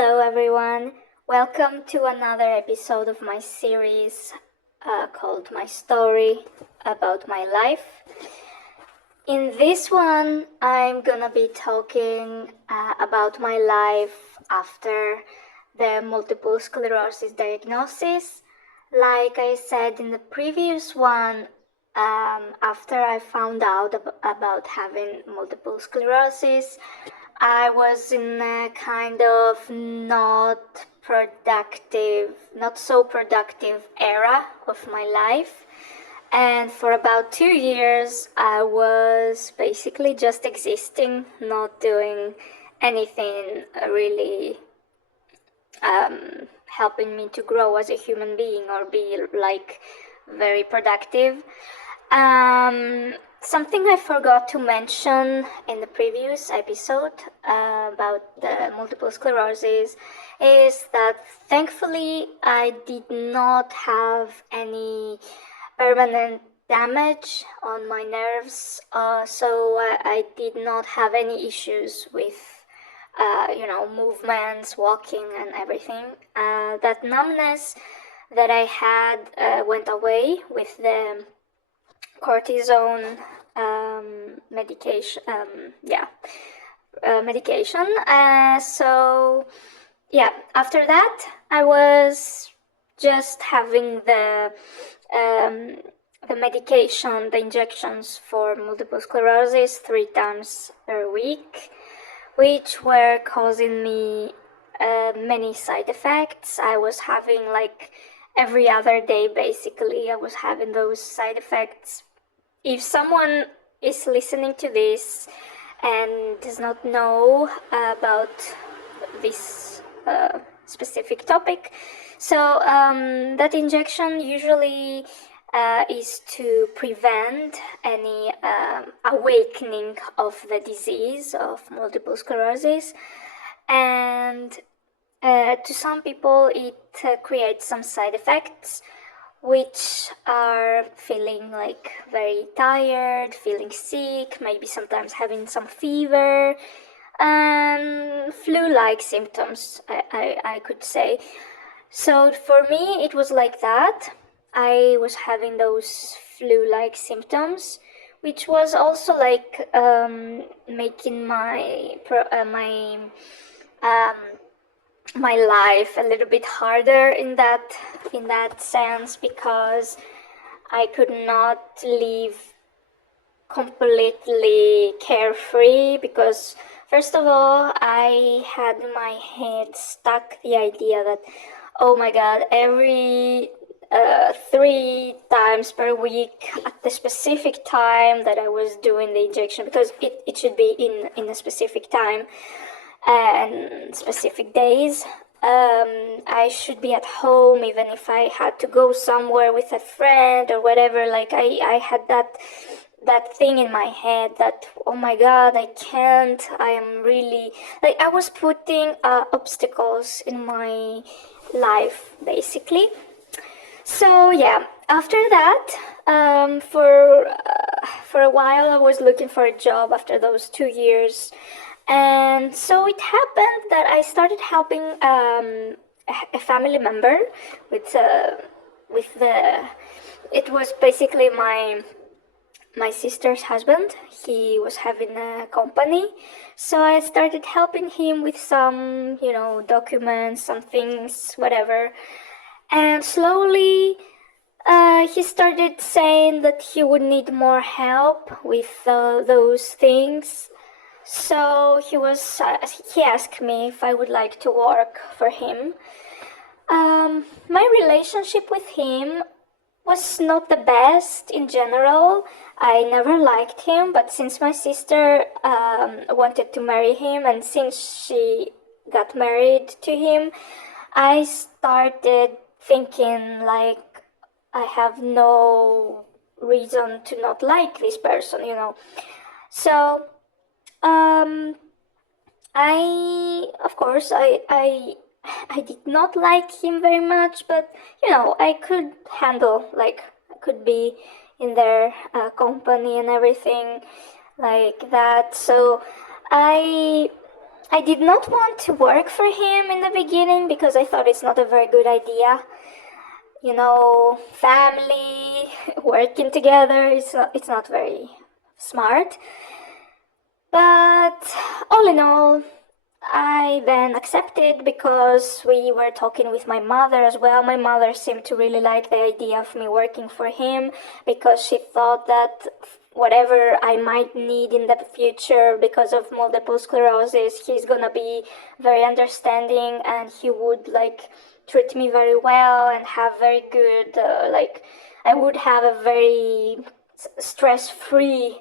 Hello, everyone. Welcome to another episode of my series called My Story about My Life. In this one, I'm gonna be talking about my life after the multiple sclerosis diagnosis. Like I said in the previous one, after I found out about having multiple sclerosis, I was in a kind of not so productive era of my life. And for about 2 years, I was basically just existing, not doing anything really helping me to grow as a human being or be like very productive. Something I forgot to mention in the previous episode about the multiple sclerosis is that thankfully I did not have any permanent damage on my nerves, so I did not have any issues with movements, walking, and everything. That numbness that I had went away with the cortisone medication. Medication. After that, I was just having the medication, the injections for multiple sclerosis 3 times per week, which were causing me many side effects. I was having like every other day, basically, I was having those side effects. If someone is listening to this and does not know about this specific topic, so that injection usually is to prevent any awakening of the disease of multiple sclerosis, and to some people it creates some side effects, which are feeling like very tired, feeling sick, maybe sometimes having some fever, and flu-like symptoms, I could say. So for me, it was like that. I was having those flu-like symptoms, which was also like making my life a little bit harder in that sense, because I could not live completely carefree, because first of all I had in my head stuck the idea that, oh my god, every 3 times per week at the specific time that I was doing the injection, because it should be in a specific time and specific days. I should be at home, even if I had to go somewhere with a friend or whatever. Like I had that thing in my head that, oh my god, I can't, I am really, like, I was putting obstacles in my life, basically. So yeah, after that, for a while I was looking for a job after those 2 years. And so it happened that I started helping a family member with it was basically my sister's husband. He was having a company, so I started helping him with some, documents, some things, whatever. And slowly he started saying that he would need more help with those things. So he asked me if I would like to work for him. My relationship with him was not the best in general. I never liked him, but since my sister wanted to marry him, and since she got married to him, I started thinking like, I have no reason to not like this person, So I did not like him very much, but I could handle, like, I could be in their company and everything like that. So I I did not want to work for him in the beginning because I thought it's not a very good idea. You know, family, working together, it's not very smart. But all in all, I then accepted because we were talking with my mother as well. My mother seemed to really like the idea of me working for him because she thought that whatever I might need in the future because of multiple sclerosis, he's gonna be very understanding and he would like treat me very well and have very good, I would have a very stress-free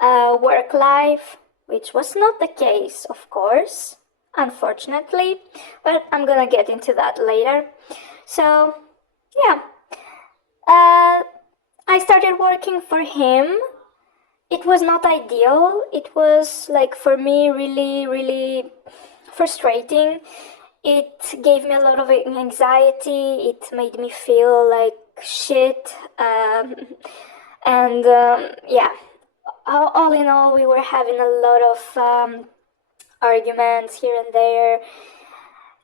work life, which was not the case, of course, unfortunately, but I'm gonna get into that later. So, yeah, I started working for him. It was not ideal. It was like for me really, really frustrating. It gave me a lot of anxiety. It made me feel like shit. And yeah, all in all, we were having a lot of arguments here and there.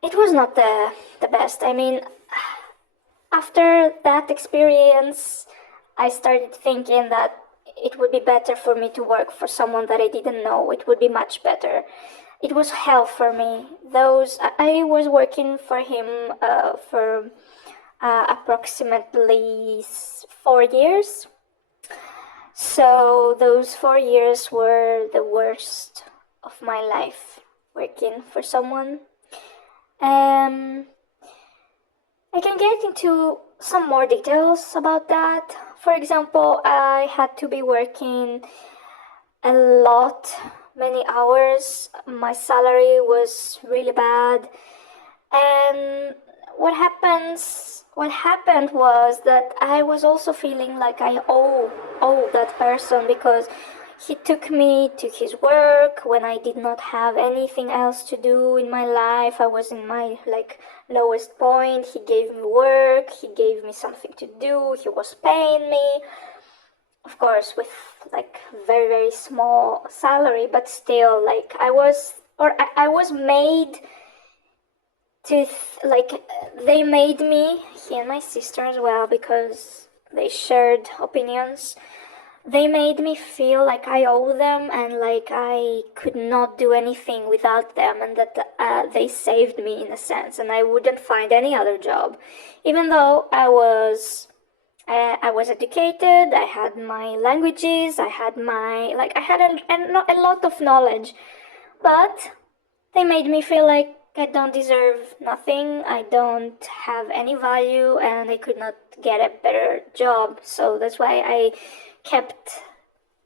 It was not the best. I mean, after that experience, I started thinking that it would be better for me to work for someone that I didn't know. It would be much better. It was hell for me. I was working for him for approximately 4 years. So those 4 years were the worst of my life working for someone. I can get into some more details about that. For example, I had to be working a lot, many hours. My salary was really bad. And what happened was that I was also feeling like I owe that person because he took me to his work when I did not have anything else to do in my life. I was in my lowest point. He gave me work, he gave me something to do, he was paying me. Of course, with very, very small salary, but still I was made to they made me, he and my sister as well, because they shared opinions. They made me feel like I owe them and like I could not do anything without them, and that they saved me in a sense, and I wouldn't find any other job, even though I was educated. I had my languages. I had a lot of knowledge, but they made me feel like I don't deserve nothing, I don't have any value, and I could not get a better job. So that's why I kept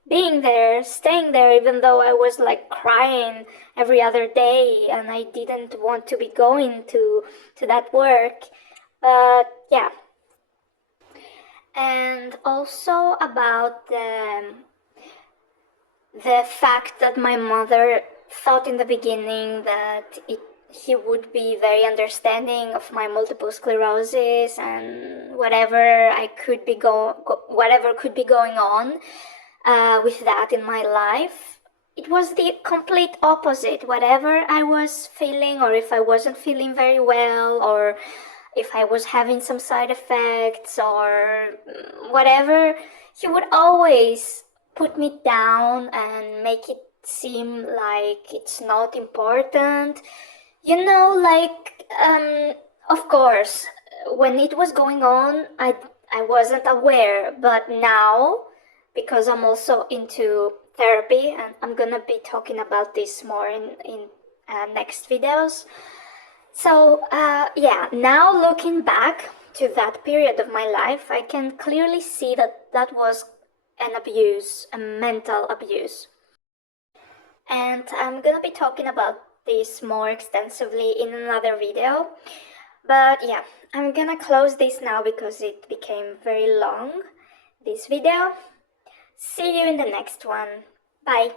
being there, staying there, even though I was crying every other day and I didn't want to be going to that work. But yeah. And also about the fact that my mother thought in the beginning that he would be very understanding of my multiple sclerosis and whatever could be going on with that in my life. It was the complete opposite. Whatever I was feeling, or if I wasn't feeling very well, or if I was having some side effects or whatever, he would always put me down and make it seem like it's not important. You know, of course, when it was going on, I wasn't aware, but now, because I'm also into therapy, and I'm gonna be talking about this more in next videos. So, yeah, now looking back to that period of my life, I can clearly see that that was an abuse, a mental abuse. And I'm gonna be talking about this more extensively in another video. But yeah, I'm gonna close this now because it became very long, this video. See you in the next one. Bye.